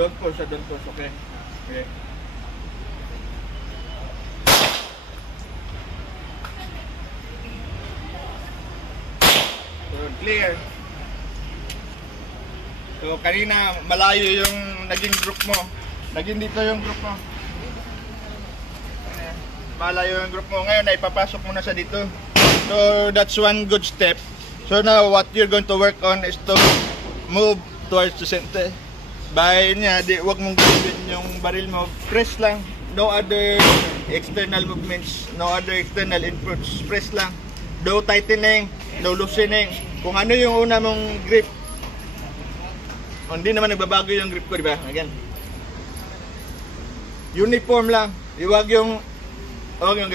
Don't push, okay? Okay. So, clear. So, kanina malayo yung naging group mo. Naging dito yung group mo. Malayo yung group mo. Ngayon, ipapasok mo na sa dito. So, that's one good step. So, now, what you're going to work on is to move towards the center. By niya, wag mong gawin yung baril mo. Press lang. No other external movements. No other external inputs. Press lang. No tightening. No loosening. Kung ano yung una mong grip. Hindi naman nagbabago yung grip ko, di ba? Again. Uniform lang. Huwag yung ganyan.